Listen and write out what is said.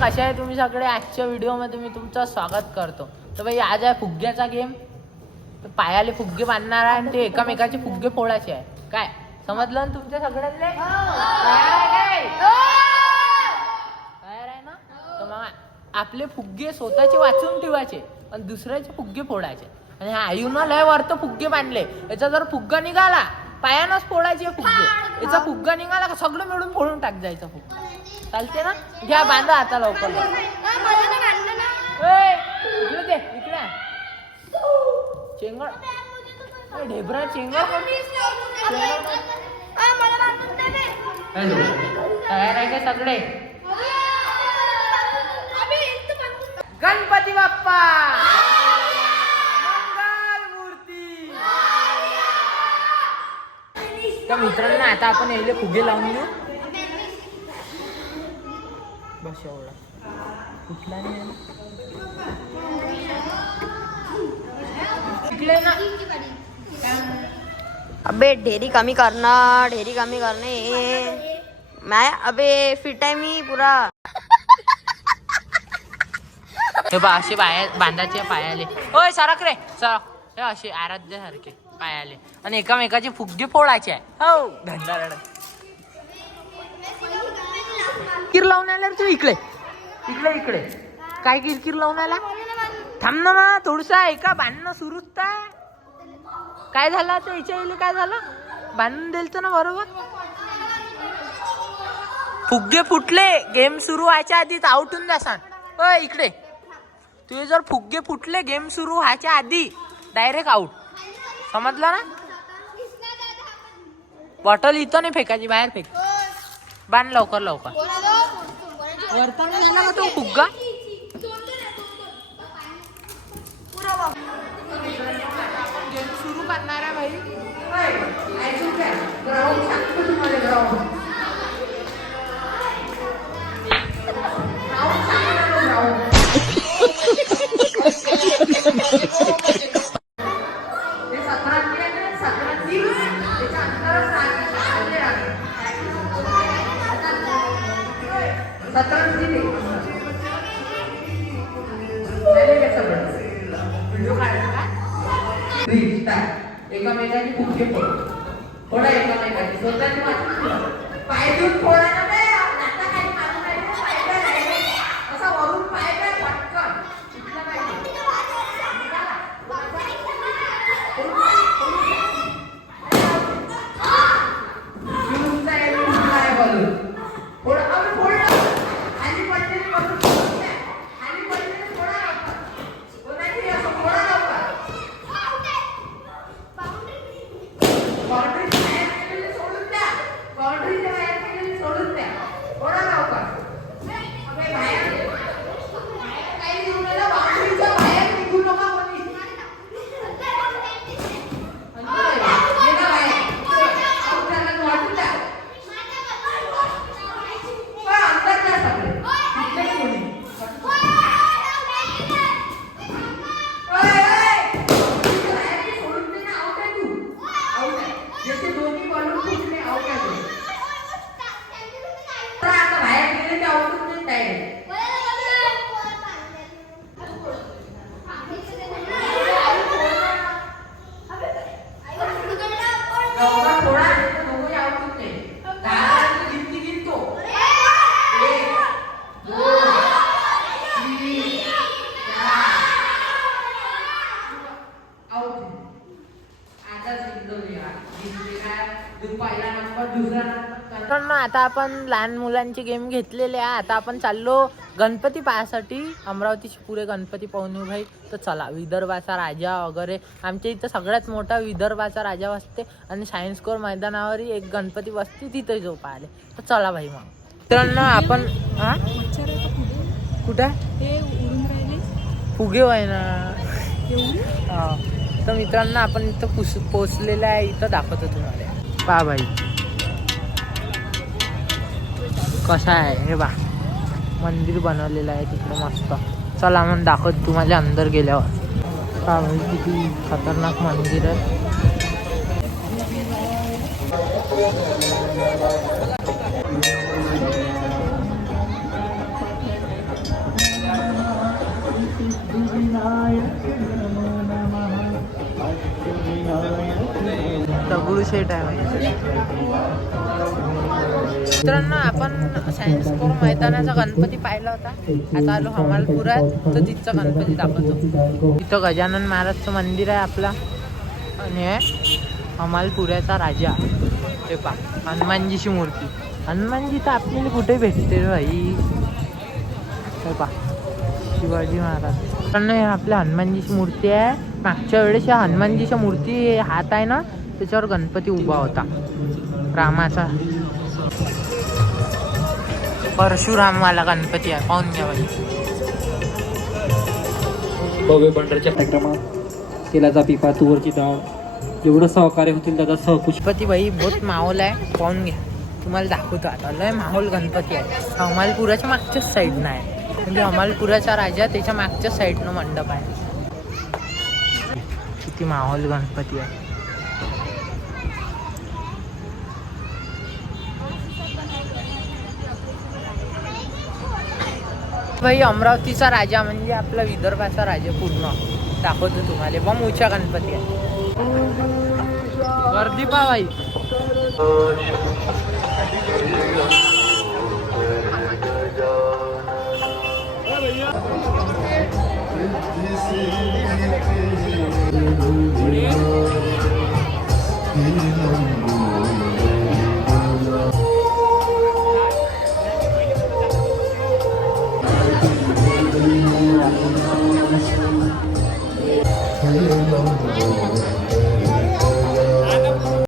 कशा आहे तुम्ही सगळे. आजच्या व्हिडिओमध्ये मी तुमचं स्वागत करतो. तर भाई आज आहे फुग्ग्याचा गेम. तर पायाले फुग्गे बांधणार आहे आणि ते एकामेकाचे फुग्गे फोडायचे आहे. काय समजलं ना तुमच्या सगळ्यांना? तयार आहे ना? तर मग आपले फुग्गे स्वतःचे वाचून ठेवायचे आणि दुसऱ्याचे फुग्गे फोडायचे. आणि हा आयुनं लय वरत फुग्गे बांधले. याचा जर फुग्गा निघाला पायानंच फोडायचे फुग्गे. याचा फुग्गा निघाला का सगळं मिळून फोडून टाक जायचा फुग्गा. चालते ना? घ्या बांधा आता लवकर. इकडे चेंगळ ढेबरा चेंगळ. तयार आहे का सगळे? गणपती बाप्पा मंगल मूर्ती. तर मित्रांनो आता आपण यायले फुगे लावून घेऊ. बस एवढा कुठला नाही ना. अबे ढेरी कमी करणे मैं अबे फिट आहे मी पुरा. हे बा असे पाया बांधायचे पायाले. होय सरक रे सरक. हे असे आराध्यासारखे पायाले आणि एकामेकाचे फुग्गे फोडायचे आहे. हो धंदा किर लावून आला तू. इकडे इकडे इकडे काय किरकिर लावून आला. थांब ना मग थोडसा. एका बांधणं सुरूच काय झालं आता याच्या वेळी. काय झालं बांधून द्यायचं ना बरोबर. फुग्गे फुटले गेम सुरू व्हायच्या आधीच आउटून द्यासान. अ इकडे तुझे जर फुग्गे फुटले गेम सुरू व्हायच्या आधी डायरेक्ट आउट. समजलं ना? बॉटल इथं नाही फेकायची बाहेर फेक. बांध लवकर लवकर. वरता नाही झाला का तो फुग्गा. गेम सुरू करणार आहे भाई. एकामेकाची फुग्गे फोडा. एकामेकाची स्वतःची पाय देऊन फोडा ना. असा वरून पाय काय पटकन आता आपण लहान मुलांची गेम घेतलेले आहे. आता आपण चाललो गणपती पाहायसाठी अमरावतीचे पुरे गणपती पाहून भाई. तर चला विदर्भाचा राजा वगैरे आमच्या इथं सगळ्यात मोठा विदर्भाचा राजा बसते आणि सायन्स कोर मैदानावर एक गणपती बसते तिथे जो पाहिले. तर चला भाई मग मित्रांनो आपण कुठं फुगे आहे ना. तर मित्रांनो आपण इथं पोचलेलं आहे. इथं दाखवतो तुम्हाला. पहा भाई कसं आहे. हे बा मंदिर बनवलेलं आहे तिकडे मस्त. चला मग दाखवत तुम्हाला अंदर गेल्यावर. का भाई किती खतरनाक मंदिर आहे. दगडूशेठ आहे भाई. मित्रांनो आपण सायन्स कोर मैदानाचा गणपती पाहिला होता. आता आलो हमालपुरात, तर तिथचा गणपती दाखवतो. इथं गजानन महाराजचं मंदिर आहे आपला, आणि हे हमालपुऱ्याचा राजा. हे पा हनुमानजीची मूर्ती. हनुमानजी तर आपल्याला कुठे भेटते रे भाई. हे पा शिवाजी महाराज. पण हे आपल्या हनुमानजीची मूर्ती आहे. मागच्या वेळेस या हनुमानजीच्या मूर्ती हात आहे ना, त्याच्यावर गणपती उभा होता रामाचा. परशुरामवाला गणपती आहे, पाहून घ्या भाई. भव्य बंडरच्या कार्यक्रमात तेलाचा पिपा, तुवरची डाळ, जेवढं सहकार्य होतील त्याचा सहपुष्प. गणपती भाई बहुत माहोल आहे, पाहून घ्या. तुम्हाला दाखवतो आता. लय माहोल गणपती आहे. हमालपुराच्या मागच्याच साईडनं आहे, म्हणजे हमालपुराचा राजा त्याच्या मागच्याच साईडनं मंडप आहे. किती माहोल गणपती आहे. भाई अमरावतीचा राजा म्हणजे आपला विदर्भाचा राजा पूर्ण दाखवतो तुम्हाला. बम उंचा गणपती आहे. गर्दी पहा भाई.